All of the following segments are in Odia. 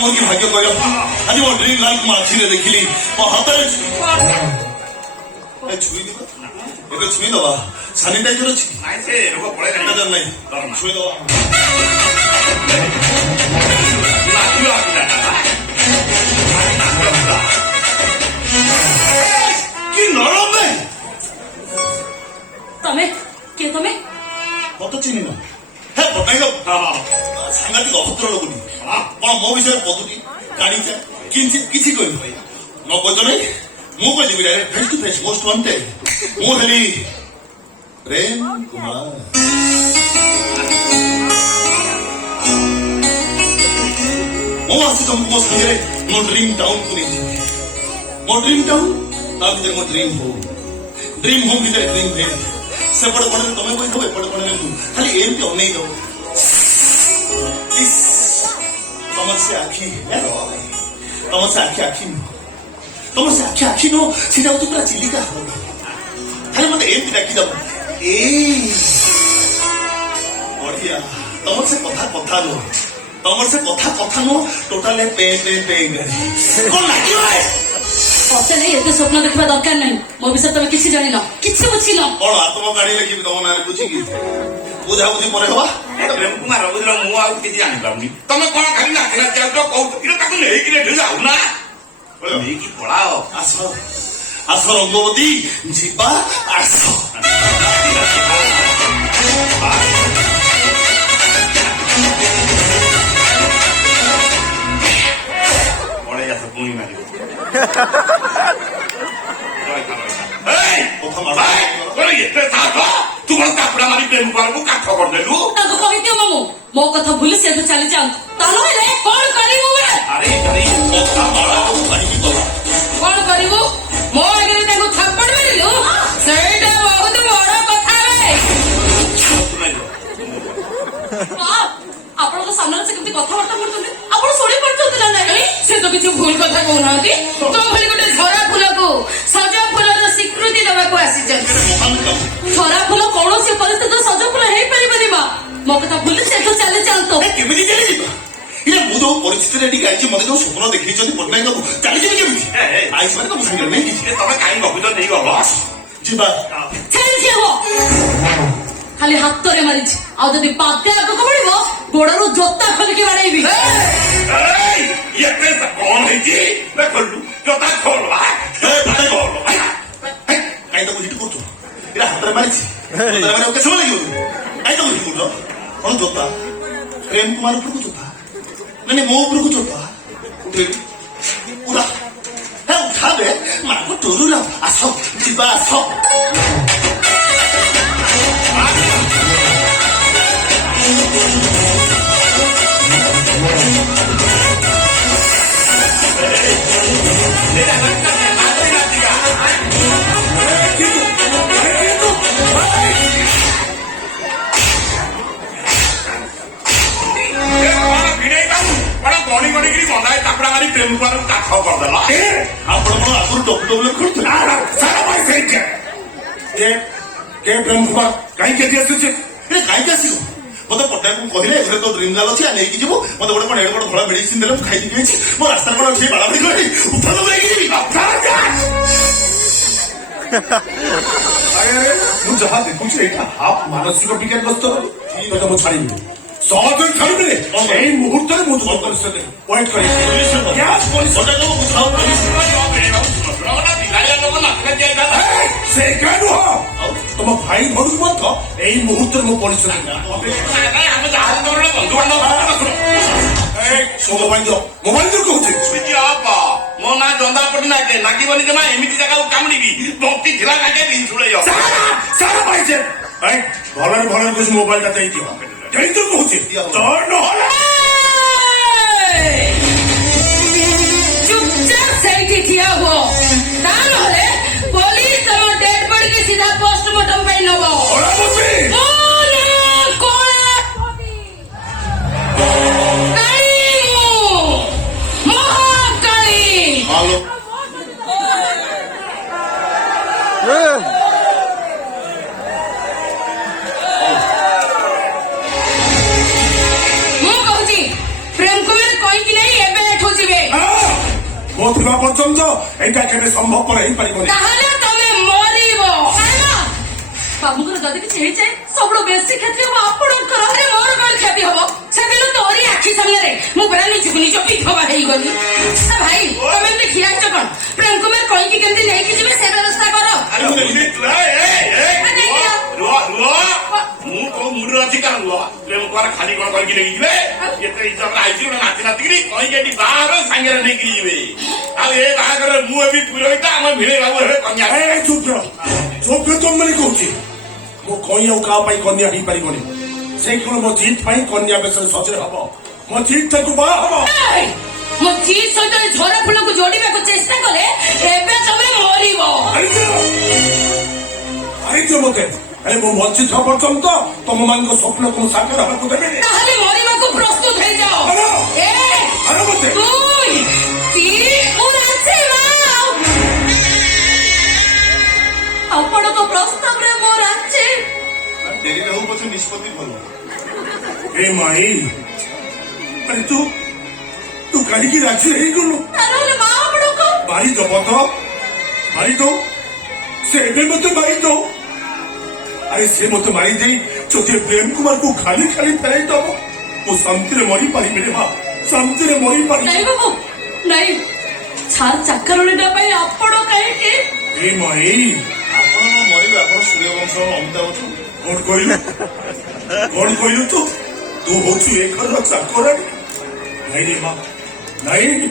ମୋର କି ଭାଗ୍ୟ କହିଲ ଆଜି ମୋ ଡ୍ରିମ୍ ଲାଇଫ୍ ମୋ ଆଖିରେ ଦେଖିଲି ମୋ ହାତରେ ଛୁଇଁଦେବା ଏବେ ଛୁଇଁଦବା ସାନିଟାଇଜର ଅଛି ସାନିଟାଇଜର ନାହିଁ ଛୁଇଁଦବା କି ନରମ ତମେ କିଏ ତମେ ମତେ ଚିହ୍ନିନ ହେ ପଟାଇଲ ସାଂଘାତିକ ଅଭଦ୍ର ଲୋକଟି କଣ ମୋ ବିଷୟରେ ପଦୁଟି ଗାଡି କିଛି କହିଲି ନ କହିଛ ନାଇଁ ମୁଁ କହିଦେବି face to face most wanted ମୁଁ ହେଲି ପ୍ରେମ କୁମାର ମୁଁ ଆସି ତମକୁ ମୋ ସାଙ୍ଗରେ ମୋ ଡ୍ରିମ୍ ଟାଉନକୁ ନେଇଯିବି ମୋ ଡ୍ରିମ୍ ଟାଉନ ତା ଭିତରେ ମୋ ଡ୍ରିମ୍ ହୋମ୍ ଭିତରେ ଡ୍ରିମ୍ ଭେଲ୍ ସେପଟେ କଣରେ ତମେ କହିଦେବ ଏପଟେ କଣରେ ମୁଁ ଖାଲି ଏମିତି ଅନେଇ ଦବ ତମର ସେ ଆଖି ତମର ସେ ଆଖି ନୁହଁ ତମର ସେ ଆଖି ନୁହଁ ସେଟା ହଉଛି ପୁରା ଚିଲିକା ହବ ଖାଲି ମତେ ଏମିତି ଡାକିଦବ ବଢିଆ ତମର ସେ କଥା ନୁହଁ ତମର ସେ କଥା ନୁହଁ ଟୋଟାଲ ପେ କଣ ଲାଗିବ ମତେ ନେଇ ଏତେ ସ୍ୱପ୍ନ ଦେଖିବା ଦରକାର ନାହିଁ ମୋ ବିଷୟରେ ତମେ କିଛି ଜାଣିନ କିଛି ବୁଝିନ କଣ ଆତ୍ମ ଗାଡି ଲେଖିବି ତମ ନାଁରେ ବୁଝିକି ବୁଝାବୁଝି ପରେ ହବା ପ୍ରେମ କୁମାର ବୁଝିଲ ମୁଁ ଆଉ କିଛି ଜାଣିପାରୁନି ତମେ କଣ ଖାଲି ନାଚ ଯାଉଛ କହୁଛ ତାକୁ ନେଇକି ଏଠି ଯାଉନା ନେଇକି ପଳାଅ ଆସ ରଙ୍ଗବତୀ ଯିବା ଆସ ପଳେଇ ଆସ ପୁଣି ମାରିବ ଏତେ ସାହସ ତୁ କଣ ଚାପୁଡା ମାରି ପ୍ରେମ କୁମାରକୁ କାଠ କରିଦେଲୁ ତାକୁ କହିଦିଅ ମାମୁଁ ମୋ କଥା ଭୁଲି ସେ ତ ଚାଲି ଯାଆନ୍ତୁ ତାହେଲେ କଣ କରିବୁ ଆରେ କଣ କରିବୁ ମୋ ଆଗରେ ତାଙ୍କୁ ଥାପଡ଼ ମାରିଲୁ ସେଇଟା ବହୁତ ବଡ କଥା ଆପଣଙ୍କ ସାମ୍ନାରେ ସେ କେମିତି କଥାବାର୍ତ୍ତା କରୁଛନ୍ତି ଆପଣ ଶୁଣି ପାରୁଛନ୍ତି ନା ନାହିଁ ସେ ତ କିଛି ଭୁଲ କଥା କହୁନାହାନ୍ତି ତମ ଭଳି ଗୋଟେ ଝରା ଫୁଲକୁ ସଜା ଫୁଲର ସ୍ୱୀକୃତି ଦେବାକୁ ଆସିଛନ୍ତି ଝରା ଫୁଲ କୌଣସି ପରିସ୍ଥିତିରେ ସଜ ଫୁଲ ହେଇପାରିବନି ମା ମୋ କଥା ଭୁଲି ସେଠୁ ଚାଲି ଯାଆନ୍ତୁ କେମିତି ଚାଲିଯିବା ମୁଁ ଯୋଉ ପରିସ୍ଥିତିରେ ଟିକେ ଆଇଛି ମତେ ଯୋଉ ସ୍ୱପ୍ନ ଦେଖେଇଛନ୍ତି ପଟ୍ଟନାୟକ ବାବୁ ଚାଲିଯିବି କେମିତି ଆଇଛି ମାନେ ତମ ସାଙ୍ଗରେ ନେଇ ତମେ କାହିଁ ଗପୁଛ ନେଇଗଲ ଯିବା ଖାଲି ହାତରେ ମାରିଛି ଆଉ ଯଦି ପାଦେ ଆଗକୁ ବଢିବ ଗୋଡରୁ ଜୋତା ଖୋଲିକି ବାଡେଇବି କଣ ହେଇଛି ଜୋତା ଖୋଲ କାଇଁ ତାକୁ ହିଟ୍ କରୁଛୁ ଏଇଟା ହାତରେ ମାରିଛି କେତେ ସମୟ ଲାଗିବ କାଇଁ ତାକୁ ହିଟ୍ କରୁଛ କଣ ଜୋତା ପ୍ରେମ କୁମାର ଉପରକୁ ଜୋତା ମାନେ ମୋ ଉପରକୁ ଜୋତା ପୁରା ଉଠାବେ ମାକୁ ଟୁରୁଲ ଆସ ଯିବା ଆସ ପ୍ରେମ କୁମାରକୁ କାଠ କରିଦେଲ ଆପଣ କଣ ଆଗରୁ ଟପୁ ଖେଳୁଥିଲେ ପ୍ରେମ କୁମାର କାହିଁକି ଆଜି ଆସୁଛେ କାହିଁକି ଆସିବ ମତେ ପଟ୍ଟନାୟକ କହିଲେ ଏଥିରେ ତ ଡ୍ରିମ୍ ଗାର୍ଲ ଅଛି ନେଇକି ଯିବୁ ମତେ ଗୋଟେ କଣ ଏଡେ ବଡ ଧଳା ମେଡିସିନ ଦେଲେ ମୁଁ ଖାଇକି ଯାଇଛି ମୋ ରାସ୍ତାରେ କଣ ଅଛି ବାଡାବାଡି କରି ଉଠା ନେଇକି ଯିବି ମୁଁ ଯାହା ଦେଖୁଛି ଏଇଟା ହାଫ୍ ମାନସିକ ବିକାରଗ୍ରସ୍ତ ମୁଁ ଛାଡ଼ିବି ସହଜ ଛାଡ଼ିବିନି ଏଇ ମୁହୂର୍ତ୍ତରେ ମୁଁ ପରିସ୍ଥିତି ୱେଟ୍ କରି ସେଇଟା ନୁହଁ ତମ ଭାଇ ଘରକୁ ମଧ୍ୟ ଏଇ ମୁହୂର୍ତ୍ତରେ ମୁଁ ପରିଚୟ ମୋବାଇଲ ଦିଅ କହୁଛି ମୋ ନାଁ ଜନ୍ଦା ପଟ୍ଟନାୟକ ନାଗିବନି ଜମା ଏମିତି ଜାଗାକୁ କାମୁଡ଼ିବି ବକ୍ତି ଥିଲା ନାଗେ ବିଞ୍ଚୁଳେଇ ଭଲରେ ଭଲରେ କହୁଛି ମୋବାଇଲଟା ଦେଇଦିଅ ଜଣିତ କହୁଛି ଚୁପଚାପ ସେଇଠି ଠିଆ ହୁଅ ତା ନହେଲେ ପୋଲିସ ତମ ଡେଡ୍ ବଡିକି ସିଧା ପୋଷ୍ଟମର୍ଟମ ପାଇଁ ନବ ମୁଁ ଥିବା ପର୍ଯ୍ୟନ୍ତ ଏଇଟା କେବେ ସମ୍ଭବପର ହେଇପାରିବନି। ତାହେଲେ ତମେ ମରିବ। ବାବୁଙ୍କର ଯଦି କିଛି ହେଇଯାଏ ସବୁଠୁ ବେଶୀ କ୍ଷତି ହବ ଆପଣଙ୍କର। ଆରେ ମୋର କଣ କ୍ଷତି ହବ? ସେଦିନ ତୋରି ଆଖି ସାମ୍ନାରେ ମୁଁ ପୁରା ନିଜକୁ ନିଜ ବିଧବା ହେଇଗଲି। ଭାଇ ତମେ ଏମିତି ଠିଆଛ କଣ? ପ୍ରେମ କୁମାର କହିକି କେମିତି ନେଇକି ଯିବେ ସେ ବ୍ୟବସ୍ଥା କର। ମୁଁ କୋଉ ମୁଣ୍ଡରେ ଅଛି କାରଣ ରୁହ ପ୍ରେମ କୁଆର ଖାଲି କଣ କହିକି ନେଇକି ଯିବେ? ଏତେ ହିସାବରେ ଆଇଛି ଗୋଟେ ନାତି ନାତିକିରି କହିକି ଏଠି ବାହାର ସାଙ୍ଗରେ ନେଇକି ଯିବେ। ଆଉ ଏ ବାହାଘର ମୁଁ ଏବେ ପୁରୋହିତ ଆମ ଭିଣେଇ ବାବୁ ହେବେ କନ୍ୟା। ଚୁପ ତମମାନେ କହୁଛି ମୋ କଇଁ ଆଉ କାହା ପାଇଁ କନ୍ୟା ହେଇପାରିବନି। ସେ କଣ ମୋ ଜିତ୍ ପାଇଁ କନ୍ୟା ବେଶରେ ସଜରେ ହବ। ମୋ ଜିତ୍ ତାକୁ ବାହା ହବ। ମୋ ଜିତ୍ ସହିତ ଝରା ଫୁଲକୁ ଯୋଡ଼ିବାକୁ ଚେଷ୍ଟା କଲେ ଏବେ ତମେ ମରିବ। ଆଣିଦିଅ ମତେ। ଆରେ ମୁଁ ବଞ୍ଚିଥିବା ପର୍ଯ୍ୟନ୍ତ ତମମାନଙ୍କ ସ୍ୱପ୍ନକୁ ମୁଁ ସାକାର ହେବାକୁ ଦେବିନି। ତାହେଲେ ମରିବାକୁ ପ୍ରସ୍ତୁତ ହେଇଯାଅ। ମତେ ଆପଣଙ୍କ ପ୍ରସ୍ତାବରେ ମୁଁ ରାଜି। ଡେରି ରହୁ ପଛେ ନିଷ୍ପତ୍ତି ଭଲ। ଏ ମାଇ ଆରେ ତୁ କାହିଁକି ରାଜି ହେଇଗଲୁ? ତାହେଲେ ମା ଆପଣଙ୍କ ମାରି ଦବ ତ? ମାରି ଦଉ। ସେ ଏବେ ମତେ ମାରି ଦଉ। ଆରେ ସେ ମତେ ମାରି ଦେଇ ଯଦି ପ୍ରେମ କୁମାରକୁ ଖାଲି ଖାଲି ଫେରାଇ ଦବ ମୁଁ ଶାନ୍ତିରେ ମରିପାରିବି ରେ ମା। ଶାନ୍ତିରେ ମରିପାରିବି। ନାଇଁ ବାବୁ ନାଇଁ। ଚାକରଣୀଟା ପାଇଁ ଆପଣ କାହିଁକି? ଏ ମାଇ ଆପଣ ମରିବେ। ଆପଣ ସୂର୍ଯ୍ୟବଂଶ ଅମିତାଭ ବଚ୍ଚନ। କଣ କହିଲୁ? କଣ କହିଲୁ ତୁ? ତୁ ହଉଛୁ ଏ ଘରର ଚାକରାଣୀ? ନାଇଁ ରେ ମା ନାଇଁ।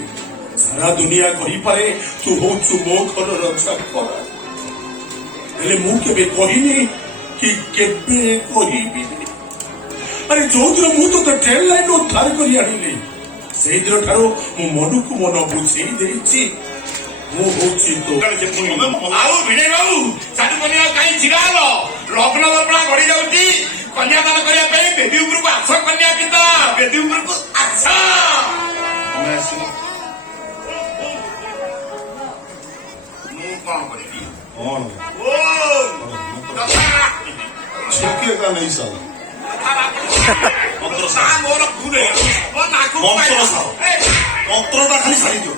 ସାରା ଦୁନିଆ କହିପାରେ ତୁ ହଉଛୁ ମୋ ଘରର ଚାକରାଣୀ। ହେଲେ ମୁଁ କେବେ କହିନି କି କେବେ କହିବିନି। ଆରେ ଯୋଉଦିନ ମୁଁ ତୋତେ ଟ୍ରେନ୍ ଲାଇନ୍ ଉଦ୍ଧାର କରି ଆଣିଲି ସେଇଦିନ ଠାରୁ ମୁଁ ମନକୁ ମନ ବୁଝେଇ ଦେଇଛି ମୁଁ ହଉଛି ତୋ। ଆଉ ଭିଣେଇ ବାବୁ ସାଧୁ କନ୍ୟା କାହିଁ ଛିଡା ହେଲ? ଲଗ୍ନ ଦର୍ପଣା ଗଡି ଯାଉଛି। କନ୍ୟାଦାନ କରିବା ପାଇଁ ବେଦୀ ଉପରକୁ ଆସ। କନ୍ୟା ପିତା ବେଦୀ ଉପରକୁ ଆସ। ତମେ ଆସିବ। ମୁଁ କଣ କରିବି? କଣ କଥା ଛେକେ କା ନେଇ ସାର ମୋର ଭୁଲ ମୋ ନାକୁ ମନ୍ତ୍ର ସାର। ମନ୍ତ୍ରଟା ଖାଲି ସାରି ଦିଅ।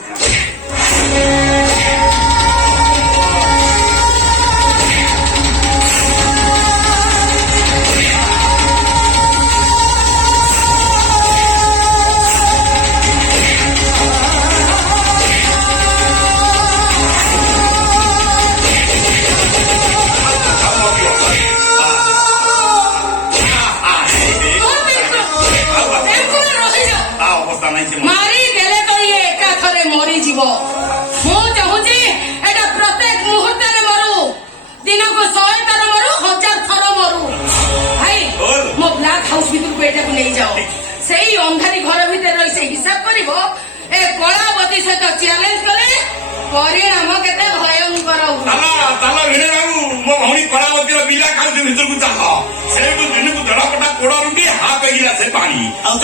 ମାରି ଦେଲେ ତ ଇଏ ଏକାଥରେ ମରିଯିବ। ମୁଁ ଚାହୁଁଛି ଏଇଟା ପ୍ରତ୍ୟେକ ମୁହୂର୍ତ୍ତରେ ମରୁ। ଦିନକୁ 100 ଥର ମରୁ, 1000 ଥର ମରୁ। ଭାଇ ମୋ ବ୍ଲାକ୍ ହାଉସ ଭିତରକୁ ଏଇଟାକୁ ନେଇଯାଅ। ସେଇ ଅନ୍ଧାରୀ ଘର ଭିତରେ ରହି ସେ ହିସାବ କରିବ ଏ କଳାବତୀ ସହିତ ଚ୍ୟାଲେଞ୍ଜ କଲେ ପରିଣାମ କେତେ ଭୟଙ୍କର ହୁଏ। ଚାଲ ଭିଣେଇ ବାବୁ ମୋ ଭଉଣୀ କଳାବତୀର ବିଲା ଖାଉଛି ଭିତରକୁ ଚାଲ। ସେଇଠୁ ଦିନକୁ 1.5 କଟା ପୋଡ ରୁଟି ହାତ ଗିଲା ସେ ପାଣି। ଆଉ